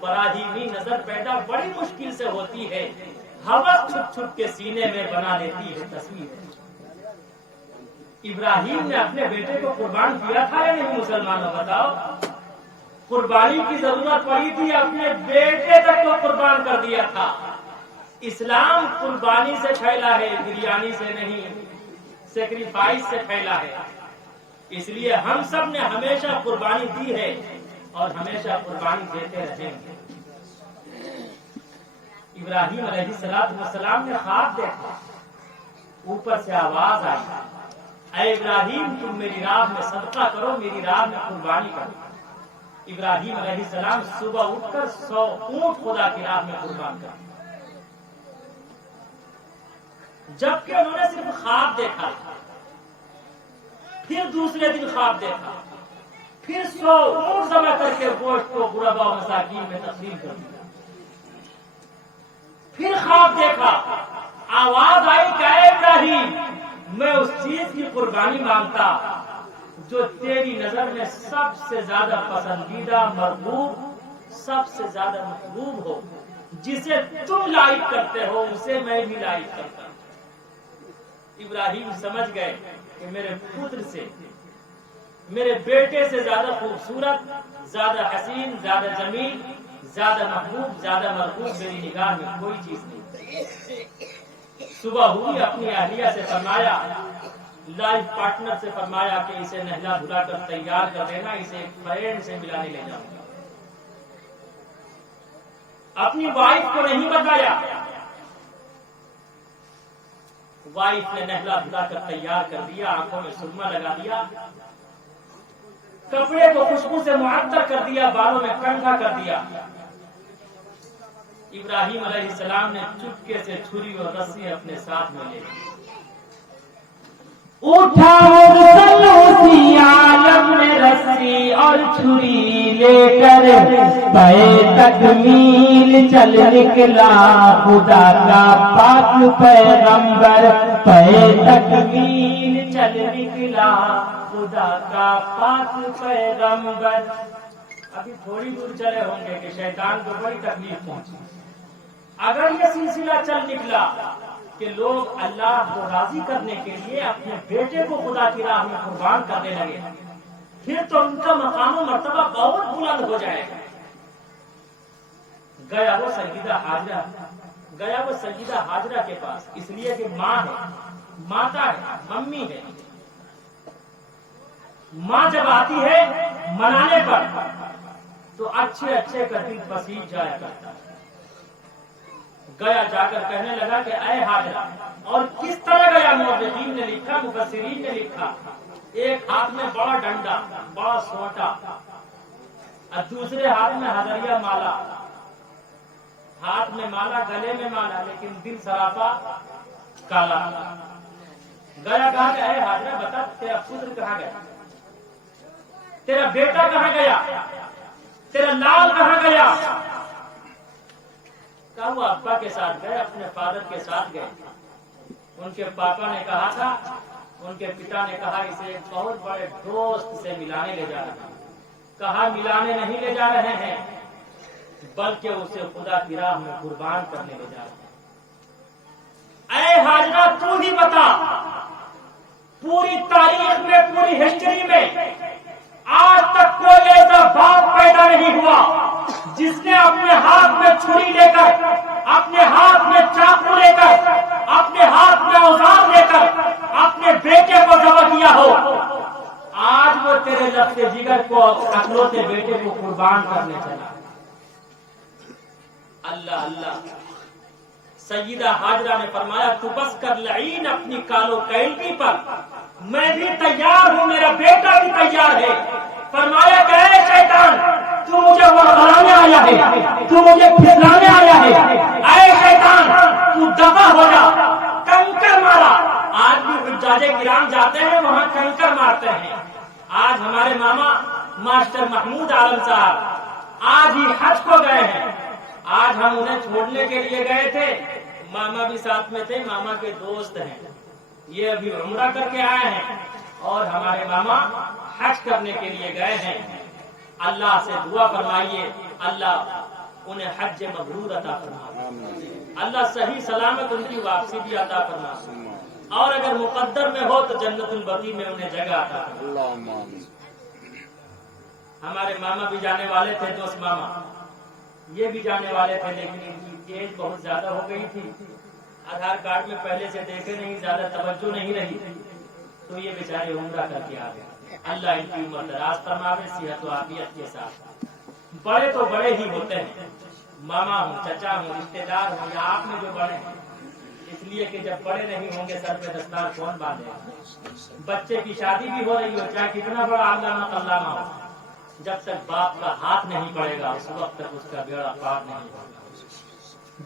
Brahimi نظر پیدا بڑی مشکل سے ہوتی ہے، ہوس چھپ چھپ کے سینے میں بنا لیتی ہے تصویر۔ ابراہیم نے اپنے بیٹے کو قربان کیا تھا یا نہیں؟ مسلمانوں بتاؤ، قربانی کی ضرورت پڑی تھی، اپنے بیٹے تک کو قربان کر دیا تھا۔ اسلام قربانی سے پھیلا ہے، بریانی سے نہیں، سیکریفائس سے پھیلا ہے۔ اس لیے ہم سب نے ہمیشہ قربانی دی ہے اور ہمیشہ قربانی دیتے رہیں گے۔ ابراہیم علیہ السلام نے خواب دیکھا، اوپر سے آواز آئی، اے ابراہیم تم میری راہ میں صدقہ کرو، میری راہ میں قربانی کرو۔ ابراہیم علیہ السلام صبح اٹھ کر 100 اونٹ خدا کی راہ میں قربان کر، جبکہ انہوں نے صرف خواب دیکھا، پھر دوسرے دن خواب دیکھا، پھر 100 اونٹ جمع کر کے گوشت کو غربا و مساکین میں تقسیم کر دیا۔ پھر خواب دیکھا، آواز آئی کہ اے ابراہیم میں اس چیز کی قربانی مانگتا جو تیری نظر میں سب سے زیادہ پسندیدہ، مرغوب، سب سے زیادہ محبوب ہو، جسے تم لائق کرتے ہو اسے میں بھی لائق کرتا ہوں۔ ابراہیم سمجھ گئے کہ میرے پتر سے، میرے بیٹے سے زیادہ خوبصورت، زیادہ حسین، زیادہ جمیل، زیادہ محبوب، زیادہ مرغوب میری نگاہ میں کوئی چیز نہیں۔ صبح ہوئی، اپنی اہلیہ سے فرمایا، لائف پارٹنر سے فرمایا کہ اسے نہلا دھلا کر تیار کر دینا، اسے ایک فرینڈ سے ملانے لے جاؤں گا۔ اپنی وائف کو نہیں بتایا، وائف نے نہلا دھلا کر تیار کر دیا، آنکھوں میں سرما لگا دیا، کپڑے کو خوشبو سے معطر کر دیا، بالوں میں کنگھا کر دیا۔ ابراہیم علیہ السلام نے چپکے سے چھری اور رسی اپنے ساتھ میں لے لی۔ اٹھا اسی عالم میں رسی اور چھری لے کر پے تکمیل چل نکلا خدا کا پاک پیغمبر، پے تکمیل چل نکلا خدا کا پاک پیغمبر۔ ابھی تھوڑی دور چلے ہوں گے کہ شیطان کو بڑی تکلیف پہنچی۔ اگر یہ سلسلہ چل نکلا کہ لوگ اللہ کو راضی کرنے کے لیے اپنے بیٹے کو خدا کی راہ میں قربان کرنے لگے، پھر تو ان کا مقام و مرتبہ بہت بلند ہو جائے گا۔ گیا وہ سیدہ حاجرہ کے پاس، اس لیے کہ ماں ہے، ماتا ہے، ممی ہے۔ ماں جب آتی ہے منانے پر تو اچھے اچھے کا دل پسیج جایا کرتا ہے۔ گیا، جا کر کہنے لگا کہ اے حاجرہ، اور کس طرح گیا؟ مورخین نے لکھا، مفسرین نے لکھا، ایک ہاتھ میں بڑا ڈنڈا، بڑا سوٹا، اور دوسرے ہاتھ میں ہزاریہ مالا، ہاتھ میں مالا، گلے میں مالا، لیکن دل سراپا کالا۔ گیا، کہا کہ اے حاجرہ بتا تیرا پتر کہاں گیا، تیرا بیٹا کہاں گیا، تیرا لال کہاں گیا؟ کہا وہ ابا کے ساتھ گئے، اپنے فادر کے ساتھ گئے۔ ان کے پاپا نے کہا تھا، ان کے پتا نے کہا اسے ایک بہت بڑے دوست سے ملانے لے جا رہے ہیں۔ کہا ملانے نہیں لے جا رہے ہیں بلکہ اسے خدا کی راہ میں قربان کرنے لے جا رہے ہیں۔ اے حاجرہ تو ہی بتا، پوری تاریخ میں، پوری ہسٹری میں آج تک کوئی ایسا باپ پیدا نہیں ہوا جس نے اپنے ہاتھ میں چھری لے کر، اپنے ہاتھ میں چاقو لے کر، اپنے ہاتھ میں اوزار لے کر اپنے بیٹے کو ذبح کیا ہو۔ آج وہ تیرے لفظ جگر کو، اکلوتے بیٹے کو قربان کرنے چلا۔ اللہ اللہ۔ سیدہ حاجرہ نے فرمایا تو بس کر لعین اپنی کالو کیلٹی پر، میں بھی تیار ہوں، میرا بیٹا بھی تیار ہے۔ فرمایا کہ اے شیطان تو مجھے ورغلانے آیا ہے، تو مجھے پھسلانے آیا ہے، اے شیطان تو دفع ہو جا۔ کنکر مارا۔ آج بھی حجاج کرام جاتے ہیں وہاں کنکر مارتے ہیں۔ آج ہمارے ماما ماسٹر محمود عالم صاحب آج ہی حج کو گئے ہیں، آج ہم انہیں چھوڑنے کے لیے گئے تھے، ماما بھی ساتھ میں تھے، ماما کے دوست ہیں، یہ ابھی عمرہ کر کے آئے ہیں اور ہمارے ماما حج کرنے کے لیے گئے ہیں۔ اللہ سے دعا فرمائیے اللہ انہیں حج مبرور عطا فرما، اللہ صحیح سلامت ان کی واپسی بھی عطا فرما، اور اگر مقدر میں ہو تو جنت البقیع میں انہیں جگہ عطا فرما۔ ہمارے ماما بھی جانے والے تھے، دوست ماما یہ بھی جانے والے تھے، لیکن ان کی ایج بہت زیادہ ہو گئی تھی، آدھار کارڈ میں پہلے سے دیکھے نہیں، زیادہ توجہ نہیں رہی، تو یہ بیچارے عمرہ کر کے آ گئے۔ اللہ ان کی عمر دراز فرماوے، صحت و عافیت کے ساتھ۔ بڑے تو بڑے ہی ہوتے ہیں، ماما ہوں، چچا ہوں، رشتے دار ہوں، یا آپ میں جو بڑے ہیں، اس لیے کہ جب بڑے نہیں ہوں گے سر پہ دستار کون باندھے گا؟ بچے کی شادی بھی ہو رہی ہو، چاہے کتنا بڑا علامہ علامہ ہو، جب تک باپ کا ہاتھ نہیں پڑے گا اس وقت تک اس کا بیڑا پار نہیں ہوگا۔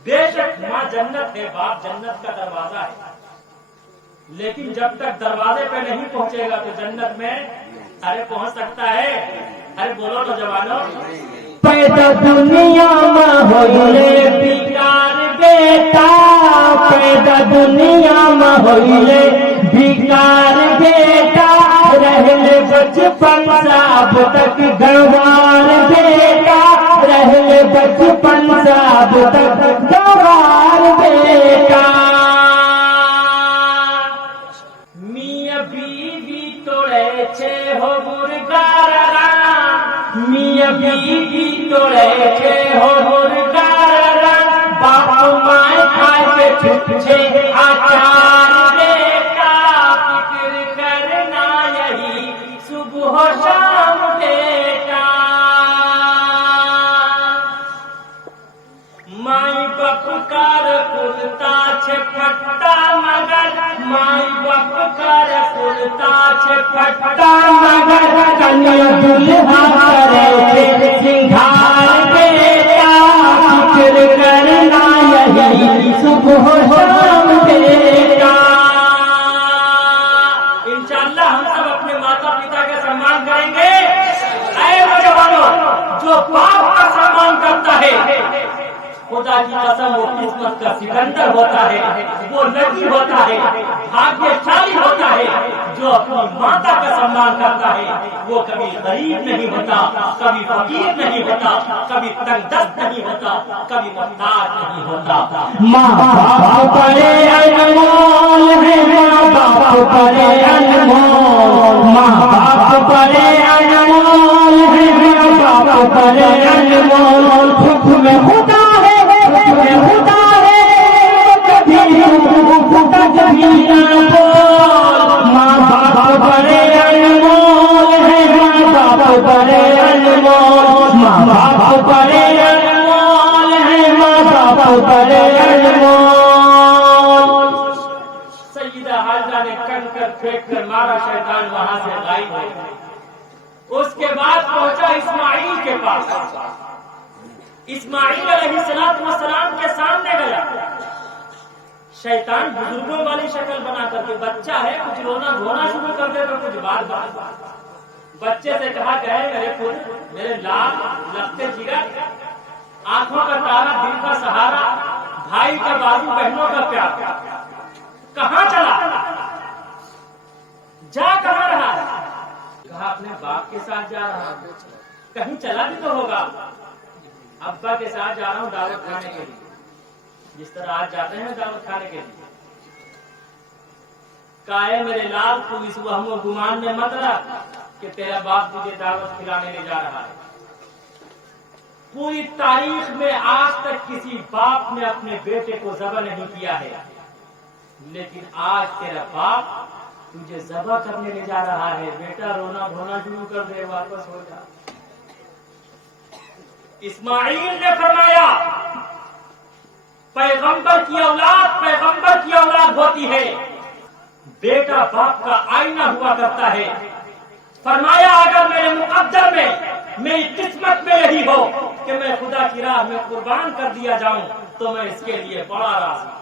بے شک ماں جنت ہے، باپ جنت کا دروازہ ہے، لیکن جب تک دروازے پہ نہیں پہنچے گا تو جنت میں ارے پہنچ سکتا ہے؟ ارے بولو نوجوانوں، پیدا دنیا میں ہوئے بیکار بیٹا، پیدا دنیا میں ہوئے بیکار بیٹا، رہے بچپن سے اب تک گنوار بیٹا، رہے بچپن سے اب تک گنوار بیٹا۔ میاں بیوی توڑے چھے ہو مرگارا، میاں بیوی توڑے چھے ہو مرگارا، باپ ماں کھائے کے چھپچھے آچار بیٹا، فکر کرنا یہی صبح و شام بیٹا۔ مائی باپ کار کلتا چھے پھٹا مگر، مائی باپ کار کلتا چھے پھٹا مگر، کنیا دلہا کرے سنگھار بیٹا، فکر کرنا یہی صبح و شام بیٹا۔ انشاءاللہ ہم سب اپنے ماتا پتا کا سمان کریں گے۔ اے نوجوانوں، جو باپ کا سمان کرتا ہے خدا کی قسم وہ قسمت کا سکندر ہوتا ہے، وہ لکی ہوتا ہے، بھاگیشالی ہوتا ہے۔ جو اپنی ماتا کا سمان کرتا ہے وہ کبھی غریب نہیں ہوتا، کبھی فقیر نہیں ہوتا، کبھی تنگ دست نہیں ہوتا، کبھی محتاج نہیں ہوتا۔ ماں باپ بڑے انمول ہیں، ماں باپ بڑے انمول، ماں باپ بڑے انمول ہیں، ماں باپ بڑے انمول۔ حکم خدا ہے، حکم خدا ہے، کبھی خدا کبھی نہ بول۔ ماں باپ بڑے انمول ہیں، ماں باپ بڑے انمول، ماں باپ بڑے انمول ہیں، ماں باپ بڑے انمول۔ سیدہ حاجرہ نے کنکر پھینک کر مارا، شیطان وہاں سے غائب ہو گیا۔ اس کے بعد پہنچا اسماعیل کے پاس، اسماعیل علیہ السلام کے سامنے گیا۔ شیطان بزرگوں والی شکل بنا کر کے، بچہ ہے کچھ رونا دھونا شروع کر دے تو کچھ بات بچے سے کہا کہ میرے پھول، میرے لال لگتے جگر، آنکھوں کا تارا، دل کا سہارا، بھائی کا بازو، بہنوں کا پیار، کہاں چلا؟ جا کہاں رہا ہے؟ کہا اپنے باپ کے ساتھ جا رہا ہوں۔ کہیں چلا بھی تو ہوگا؟ ابا کے ساتھ جا رہا ہوں دعوت کھانے کے لیے، جس طرح آج جاتے ہیں دعوت کھانے کے لیے۔ کہا میرے لال تو اس وہم و گمان میں مت رہ کہ تیرا باپ تجھے دعوت کھلانے لے جا رہا ہے۔ پوری تاریخ میں آج تک کسی باپ نے اپنے بیٹے کو ذبح نہیں کیا ہے، لیکن آج تیرا باپ تجھے ذبح کرنے لے جا رہا ہے۔ بیٹا رونا دھونا شروع کر دے، واپس ہو جا۔ اسماعیل نے فرمایا پیغمبر کی اولاد ہوتی ہے، بیٹا باپ کا آئینہ ہوا کرتا ہے۔ فرمایا اگر میرے مقدر میں، میری قسمت میں یہی ہو کہ میں خدا کی راہ میں قربان کر دیا جاؤں تو میں اس کے لیے بڑا راضی ہوں۔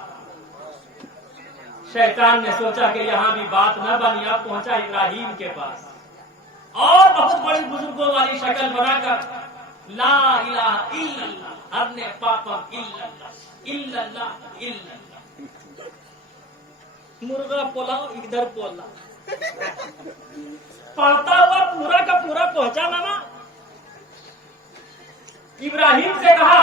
شیطان نے سوچا کہ یہاں بھی بات نہ بنی، اب پہنچا ابراہیم کے پاس، اور بہت بڑی بزرگوں والی شکل بنا کر لا الہ الا اللہ، ہر نے پاپم الا اللہ، الا اللہ الا اللہ، مرغا پولاؤ ادھر پولا، پڑھتا ہوا پورا کا پورا پہنچا ماما۔ ابراہیم سے کہا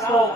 100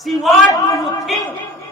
See what do you think?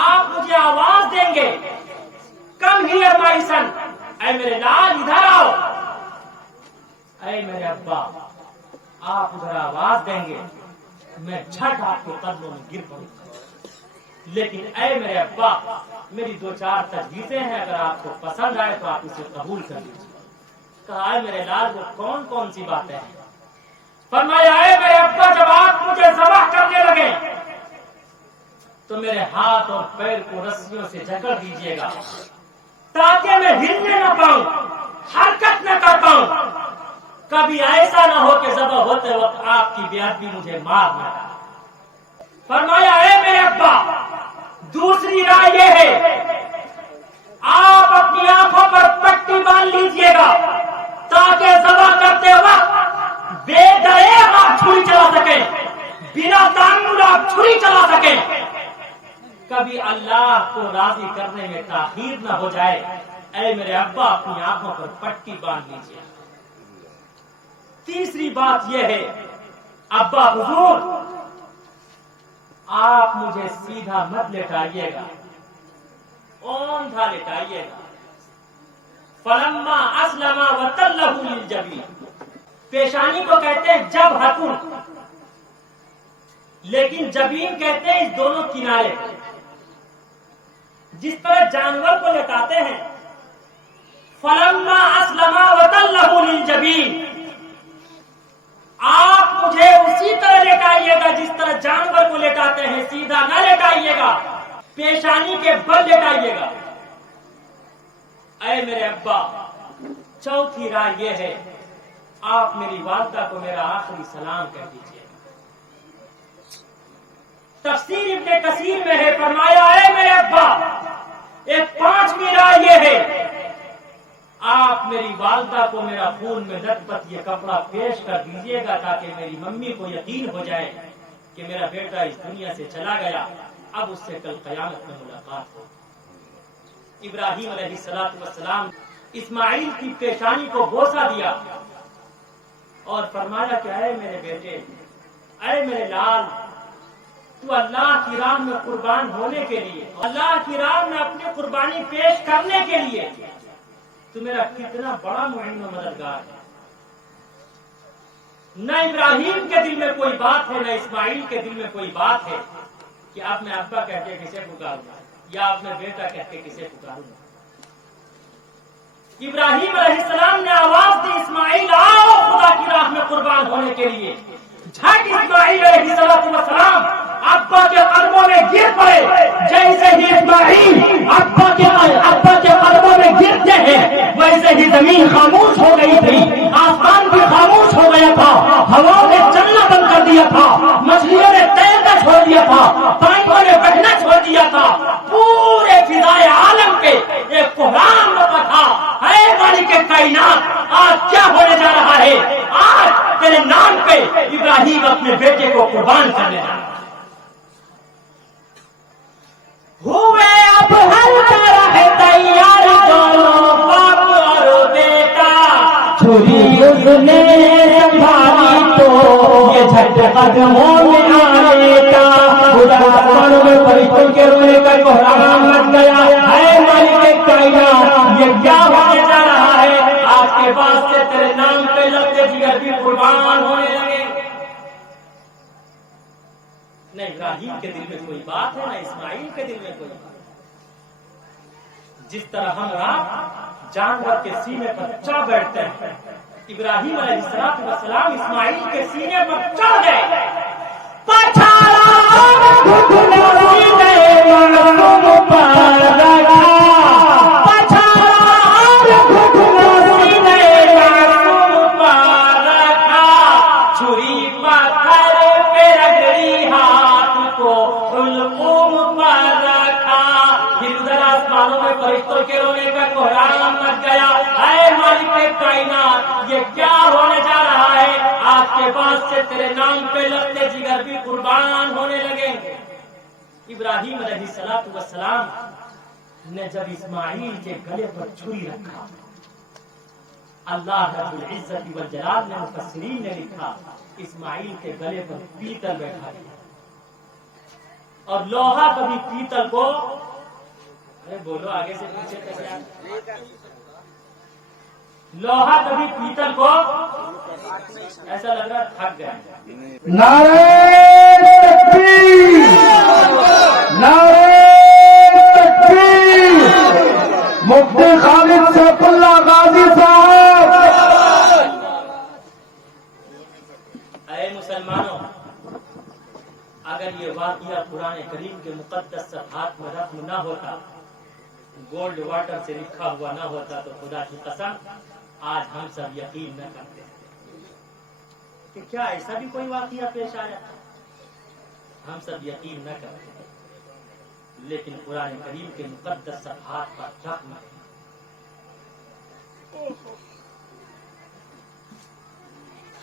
آپ مجھے آواز دیں گے کم ہیئر مائی سن، اے میرے لال ادھر آؤ، اے میرے ابا آپ ادھر آواز دیں گے، میں جھٹ آپ کے قدموں میں گر پڑوں گا۔ لیکن اے میرے ابا میری 2-4 تجویزیں ہیں، اگر آپ کو پسند آئے تو آپ اسے قبول کر لیجیے۔ کہا اے میرے لال وہ کون کون سی باتیں ہیں؟ فرمایا اے میرے ابا جب آپ مجھے ذبح کرنے لگے تو میرے ہاتھ اور پیر کو رسیوں سے جکڑ دیجیے گا تاکہ میں ہلنے نہ پاؤں، حرکت نہ کر پاؤں، کبھی ایسا نہ ہو کہ ذبح ہوتے وقت آپ کی بے ادبی مجھے مار نہ ڈالے۔ فرمایا اے میرے ابا دوسری رائے یہ ہے آپ اپنی آنکھوں پر پٹی باندھ لیجیے گا تاکہ ذبح کرتے وقت بے دریغ آپ چھری چلا سکیں، بنا تعمل آپ چھری چلا سکیں، کبھی اللہ کو راضی کرنے میں تاخیر نہ ہو جائے۔ اے میرے ابا اپنی آنکھوں پر پٹی باندھ لیجیے۔ تیسری بات یہ ہے ابا حضور آپ مجھے سیدھا مت لٹائیے گا، اوندھا لٹائیے گا۔ فلما اسلم وتلہ للجبین، پیشانی کو کہتے ہیں جبہۃ، لیکن جبین کہتے ہیں اس دونوں کنارے، جس طرح جانور کو لٹاتے ہیں۔ فلما اسلم وتلہ للجبین، آپ مجھے اسی طرح لٹائیے گا جس طرح جانور کو لٹاتے ہیں، سیدھا نہ لٹائیے گا، پیشانی کے بل لٹائیے گا۔ اے میرے ابا چوتھی رائے یہ ہے آپ میری والدہ کو میرا آخری سلام کہہ دیجیے۔ تفسیر ابن کثیر میں ہے، فرمایا اے میرے ابا ایک پانچویں رائے یہ ہے آپ میری والدہ کو میرا خون میں لطپت یہ کپڑا پیش کر دیجیے گا تاکہ میری ممی کو یقین ہو جائے کہ میرا بیٹا اس دنیا سے چلا گیا، اب اس سے کل قیامت میں ملاقات ہو۔ ابراہیم علیہ السلام اسماعیل کی پیشانی کو بوسہ دیا اور فرمایا کہ اے میرے بیٹے، اے میرے لال، تو اللہ کی راہ میں قربان ہونے کے لیے، اللہ کی راہ میں اپنی قربانی پیش کرنے کے لیے تو میرا کتنا بڑا معین و مددگار ہے۔ نہ ابراہیم کے دل میں کوئی بات ہے، نہ اسماعیل کے دل میں کوئی بات ہے کہ اب میں ابا کہہ کے کسے پکاروں گا یا اب میں بیٹا کہہ کے کسے پکاروں گا۔ ابراہیم علیہ السلام نے آواز دی اسماعیل آؤ خدا کی راہ میں قربان ہونے کے لیے۔ جھٹ اسماعیل علیہ السلام ابا کے قدموں میں گر پڑے، جیسے ہی اسماعیل ابا کے قدموں میں گرتے ہیں ویسے ہی زمین خاموش ہو گئی تھی، آسمان بھی خاموش ہو گیا تھا، ہوا نے چلنا بند کر دیا تھا، مچھلیوں نے تیرنا چھوڑ دیا تھا، پانیوں نے بہنا چھوڑ دیا تھا، پورے فضائے عالم پہ ایک کوہرام لگا تھا۔ اے مالک کائنات آج کیا ہونے جا رہا ہے؟ آج تیرے نام پہ ابراہیم اپنے بیٹے کو قربان کرنے جا رہا ہے۔ ہوئے اب ہر طرح تیار دونوں باپ اور بیٹا، چھری اس نے سنبھالی تو یہ جھٹ قدموں میں آنے کا، خدا آسمانوں میں فرشتوں کے رونے کا کوہرام لگ گیا۔ اے مالک کائنات یہ کیا ہونے جا رہا ہے؟ آج کے بعد سے تیرے نام پہ لگتے جگر بھی قربان ہونے لگے۔ نہ ابراہیم کے دل میں کوئی بات ہے، نہ اسماعیل کے دل میں کوئی بات۔ جس طرح ہم آپ جانور کے سینے پر چڑھ بیٹھتے ہیں، ابراہیم علیہ السلام اسماعیل کے سینے پر چڑھ گئے۔ فرشتوں کے رونے کا کوہرام مچ گیا۔ اے مالک کائنات یہ کیا ہونے جا رہا ہے؟ آج کے بعد سے تیرے نام پہ لگتے جگر بھی قربان ہونے لگیں گے۔ ابراہیم علیہ السلام نے جب اسماعیل کے گلے پر چھری رکھا، اللہ رب العزت والجلال نے مفسرین نے لکھا اسماعیل کے گلے پر پیتل بیٹھا دیا۔ اور لوہا کبھی پیتل کو، ارے بولو آگے سے پیچھے کیسے آئے؟ لوہا کبھی پیتل کو، ایسا لگ رہا تھک گئے۔ نعرہ تکبیر، نعرہ تکبیر، مفتی خالد سیف اللہ غازی صاحب۔ اے مسلمانوں، اگر یہ واقعہ قرآن کریم کے مقدس صفحات میں رقم نہ ہوتا، گولڈ واٹر سے لکھا ہوا نہ ہوتا، تو خدا کی قسم آج ہم سب یقین نہ کرتے کہ کیا ایسا بھی کوئی واقعہ پیش آیا، ہم سب یقین نہ کرتے، لیکن قرآن کریم کے مقدس صفحات پر رقم ہے۔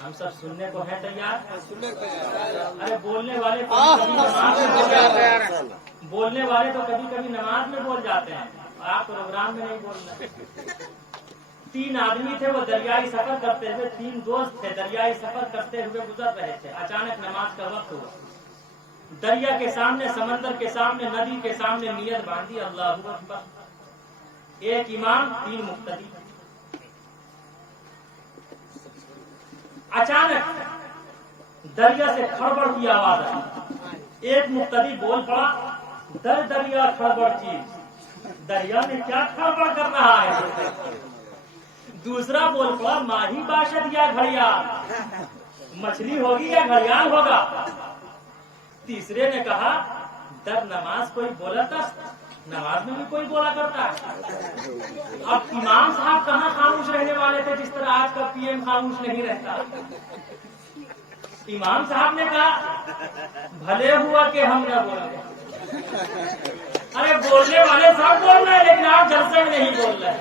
ہم سب سننے کو ہیں تیار؟ ارے بولنے والے بولنے والے تو کبھی کبھی نماز میں بول جاتے ہیں، آپ پروگرام میں نہیں بولنا۔ 3 آدمی تھے، وہ دریائی سفر کرتے ہوئے، 3 دوست تھے، دریائی سفر کرتے ہوئے گزر رہے تھے۔ اچانک نماز کا وقت ہوا، دریا کے سامنے، سمندر کے سامنے، ندی کے سامنے نیت باندھی، اللہ اکبر۔ ایک امام 3 مقتدی۔ اچانک دریا سے کھڑبڑ کی آواز آئی، ایک مقتدی بول پڑا، در دریا کھڑبڑ چیز، دریا میں کیا کھڑبڑ کر رہا ہے؟ دوسرا بول پڑا، ماہی باشد یا گھڑیال، مچھلی ہوگی یا گھڑیال ہوگا؟ تیسرے نے کہا، در نماز کوئی بولا تھا، نماز میں بھی کوئی بولا کرتا ہے۔ اب امام صاحب کہاں خاموش رہنے والے تھے، جس طرح آج کا پی ایم خاموش نہیں رہتا۔ امام صاحب نے کہا، بھلے ہوا کہ ہم نہ بولے۔ ارے بولنے والے سب بول رہے ہیں، لیکن آپ جلسے میں نہیں بول رہے۔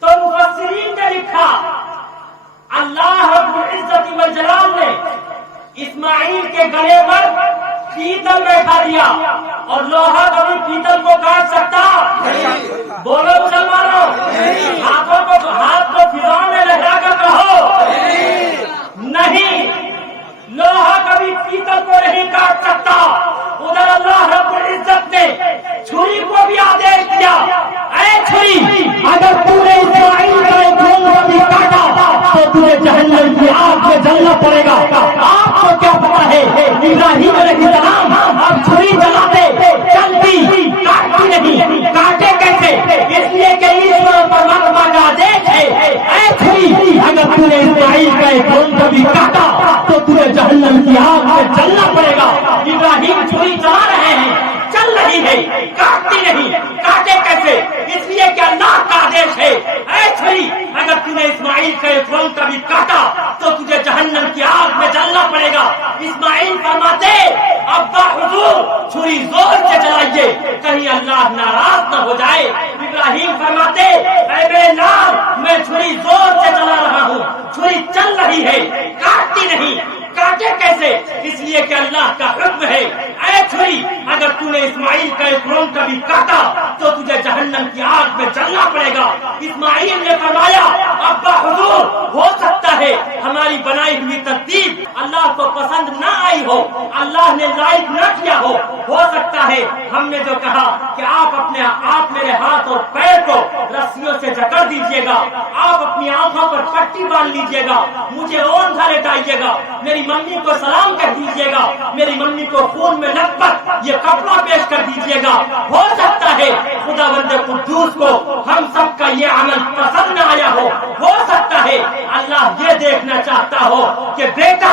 تو مفسرین نے لکھا، اللہ رب العزت والجلال نے اسماعیل کے گلے پر پیتل بیٹھا دیا، اور لوہا کبھی پیتل کو کاٹ سکتا؟ بولو مسلمانوں، ہاتھ کو فضاؤں میں لہرا کر کہو نہیں، لوہا کبھی پیتل کو نہیں کاٹ سکتا۔ ادھر اللہ رب العزت نے چھری کو بھی آدیش دیا، اے چھری، اگر تو نے اسماعیل کا ایک خون بھی کاٹا تو تجھے جہنم کی آگ میں جلنا پڑے گا۔ آپ کو کیا پتا ہے، ابراہیم علیہ السلام اب چھری چلاتے، چلتی، کاٹتی نہیں۔ کاٹے کیسے؟ اس لیے کہ ایشور پرماتما کا آدیش ہے، اے چھری، اگر تو نے اسماعیل کا ایک خون بھی کاٹا تو تجھے جہنم کی آگ میں جلنا پڑے گا۔ ابراہیم چھری چلا رہے ہیں، چل رہی ہے، کاٹتی نہیں۔ کاٹے کیسے؟ اس لیے کہ اللہ کا آدیش ہے، اے چھری، اگر تم نے اسماعیل کا ایک پھول کبھی کاٹا تو تجھے جہنم کی آگ میں جلنا پڑے گا۔ اسماعیل فرماتے، ابا حضور چھری زور سے چلائیے، کہیں اللہ ناراض نہ ہو جائے۔ ابراہیم فرماتے، اے میرے لال، میں چھری زور سے چلا رہا ہوں، چھری چل رہی ہے، کاٹتی نہیں۔ کاٹے کیسے؟ اس لیے کہ اللہ کا حکم ہے، اے چھری، اگر تو نے اسماعیل کا ایک رون کبھی کاٹا تو تجھے جہنم کی آگ میں جلنا پڑے گا۔ اسماعیل نے فرمایا، ابا حضور، ہو سکتا ہے ہماری بنائی ہوئی ترتیب اللہ کو پسند نہ آئی ہو، اللہ نے لائک نہ کیا ہو سکتا ہے ہم نے جو کہا کہ آپ میرے ہاتھ اور پیر کو رسیوں سے جکڑ دیجیے گا، آپ اپنی آنکھوں پر پٹی باندھ لیجیے گا، مجھے اوندھا لٹائیے گا، میری ممی کو سلام کہہ دیجیے گا، میری ممی کو خون میں لپٹ یہ کپڑا پیش کر دیجیے گا۔ ہو سکتا ہے خدا بند قدوس کو ہم سب کا یہ عمل پسند نہ آیا ہو سکتا ہے اللہ یہ دیکھنا چاہتا ہو کہ بیٹا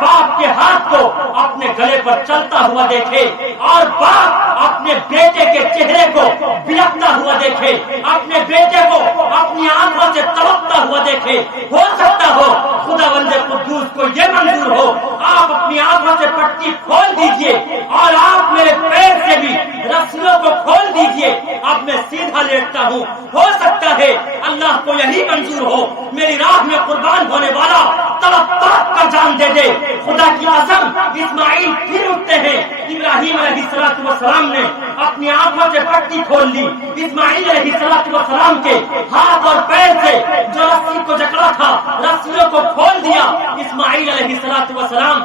باپ کے ہاتھ کو اپنے گلے پر چلتا ہوا دیکھے، اور باپ اپنے بیٹے کے چہرے کو بلکتا ہوا دیکھے، اپنے بیٹے کو اپنی آنکھوں سے تڑپتا ہوا دیکھے۔ ہو سکتا ہو خدا بند قدوس کو یہ منظور ہو، آپ اپنی آنکھوں سے پٹی کھول دیجئے اور آپ میرے پیر سے بھی رسیوں کو کھول دیجئے، اب میں سیدھا لیٹتا ہوں۔ ہو سکتا ہے اللہ کو یہی منظور ہو، میری راہ میں قربان ہونے والا تڑپ تڑپ کر جان دے دے۔ خدا کی قسم، اسماعیل پھر اٹھتے ہیں۔ ابراہیم علیہ السلام نے اپنی آنکھوں سے پٹی کھول لی، اسماعیل علیہ السلام کے ہاتھ اور پیر سے جو رسی کو جکڑا تھا رسیوں کو کھول دیا۔ اسماعیل علیہ السلام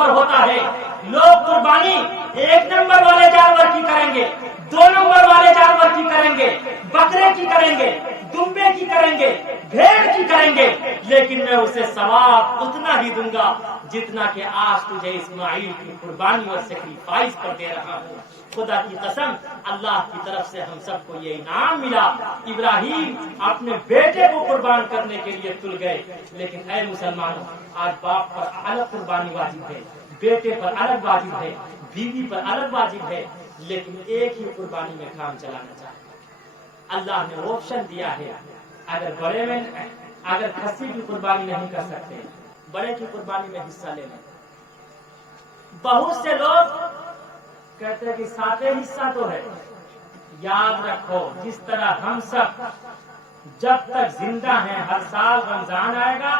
نمبر ہوتا ہے. لوگ قربانی 1 نمبر والے جانور کی کریں گے, 2 نمبر والے جانور کی کریں گے, بکرے کی کریں گے, دمبے کی کریں گے, بھیڑ کی کریں گے, لیکن میں اسے ثواب اتنا ہی دوں گا جتنا کہ آج تجھے اسماعیل کی قربانی اور سیکریفائس پر دے رہا ہوں. خدا کی قسم, اللہ کی طرف سے ہم سب کو یہ انعام ملا. ابراہیم اپنے بیٹے کو قربان کرنے کے لیے تل گئے, لیکن اے مسلمانوں, آج باپ پر الگ قربانی واجب ہے, بیٹے پر الگ واجب ہے, بیوی پر الگ واجب ہے, لیکن ایک ہی قربانی میں کام چلانا چاہیے. اللہ نے آپشن دیا ہے, اگر کھسی کی قربانی نہیں کر سکتے, بڑے کی قربانی میں حصہ لے لیں. بہت سے لوگ کہتے ہیں کہ ساتویں حصہ تو ہے. یاد رکھو, جس طرح ہم سب جب تک زندہ ہیں ہر سال رمضان آئے گا,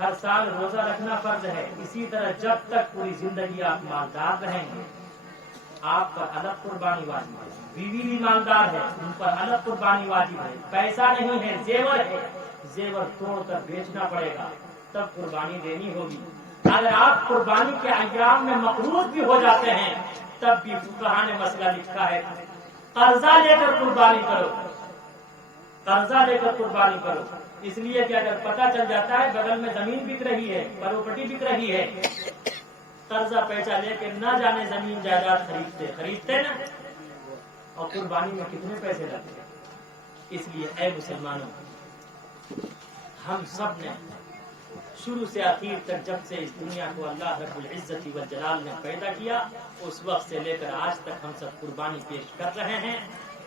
ہر سال روزہ رکھنا فرض ہے, اسی طرح جب تک پوری زندگی آپ مالدار رہیں گے آپ پر الگ قربانی واجب ہے. بیوی بھی مالدار ہے, ان پر الگ قربانی واجب ہے. پیسہ نہیں ہے, زیور ہے, زیور توڑ کر بیچنا پڑے گا, تب قربانی دینی ہوگی. اگر آپ قربانی کے ایام میں مقروض بھی ہو جاتے ہیں تب بھی فقہاء نے مسئلہ لکھا ہے, قرضہ لے کر قربانی کرو, قرضہ لے کر قربانی کرو. اس لیے کہ اگر پتہ چل جاتا ہے بغل میں زمین بک رہی ہے, پراپرٹی بک رہی ہے, قرضہ پیسہ لے کے نہ جانے زمین جائیداد خریدتے نا, اور قربانی میں کتنے پیسے لگتے ہیں. اس لیے اے مسلمانوں, ہم سب نے شروع سے آخر تک جب سے اس دنیا کو اللہ رب العزت والجلال نے پیدا کیا اس وقت سے لے کر آج تک ہم سب قربانی پیش کر رہے ہیں,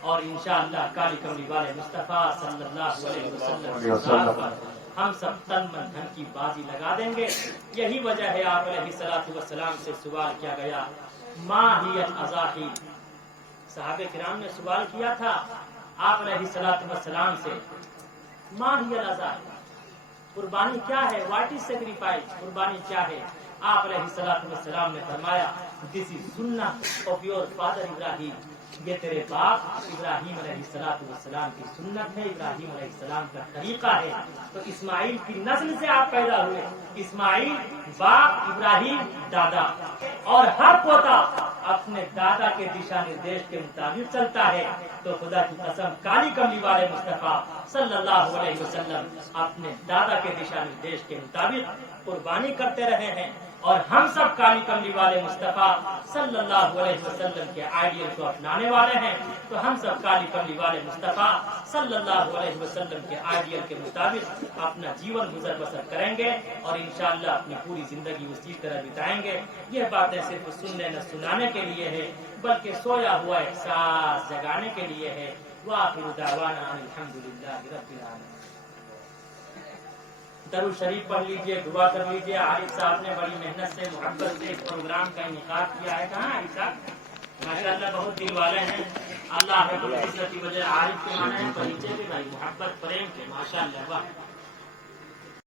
اور انشاءاللہ کالی کملی والے مصطفیٰ صلی اللہ علیہ وسلم پر ہم سب تن من دھن کی بازی لگا دیں گے. یہی وجہ ہے آپ علیہ الصلوۃ والسلام سے سوال کیا گیا, ما ہی الاضاحی. صحابہ کرام نے سوال کیا تھا آپ علیہ الصلوۃ والسلام سے, ما ہی الاضاحی, قربانی کیا ہے, واٹ از سیکریفائس, قربانی کیا ہے. آپ علیہ الصلوۃ والسلام نے فرمایا, دس از سنت آف یور فادر ابراہیم, یہ تیرے باپ ابراہیم علیہ الصلوۃ والسلام کی سنت ہے, ابراہیم علیہ السلام کا طریقہ ہے. تو اسماعیل کی نسل سے آپ پیدا ہوئے, اسماعیل باپ, ابراہیم دادا, اور ہر پوتا اپنے دادا کے دشا نردیش کے مطابق چلتا ہے. تو خدا کی قسم کالی کملی والے مصطفیٰ صلی اللہ علیہ وسلم اپنے دادا کے دشا نردیش کے مطابق قربانی کرتے رہے ہیں, اور ہم سب کالی کملی والے مصطفیٰ صلی اللہ علیہ وسلم کے آئیڈیل کو اپنانے والے ہیں. تو ہم سب کالی کملی والے مصطفیٰ صلی اللہ علیہ وسلم کے آئیڈیل کے مطابق اپنا جیون گزر بسر کریں گے, اور انشاءاللہ اپنی پوری زندگی اسی طرح بتائیں گے. یہ باتیں صرف سننے نہ سنانے کے لیے ہے, بلکہ سویا ہوا احساس جگانے کے لیے ہے. وآخر دعوانا الحمدللہ رب العالمین. درود شریف پڑھ لیجئے, دعا کر لیجئے. عارف صاحب نے بڑی محنت سے محبت سے اس پروگرام کا انعقاد کیا ہے. کہاں عارف صاحب, ماشاءاللہ بہت دل والے ہیں. اللہ رب العزت کی وجہ عارف کے معنی ہے, پریچے بھی بھائی محبت پریم کے, ماشاءاللہ.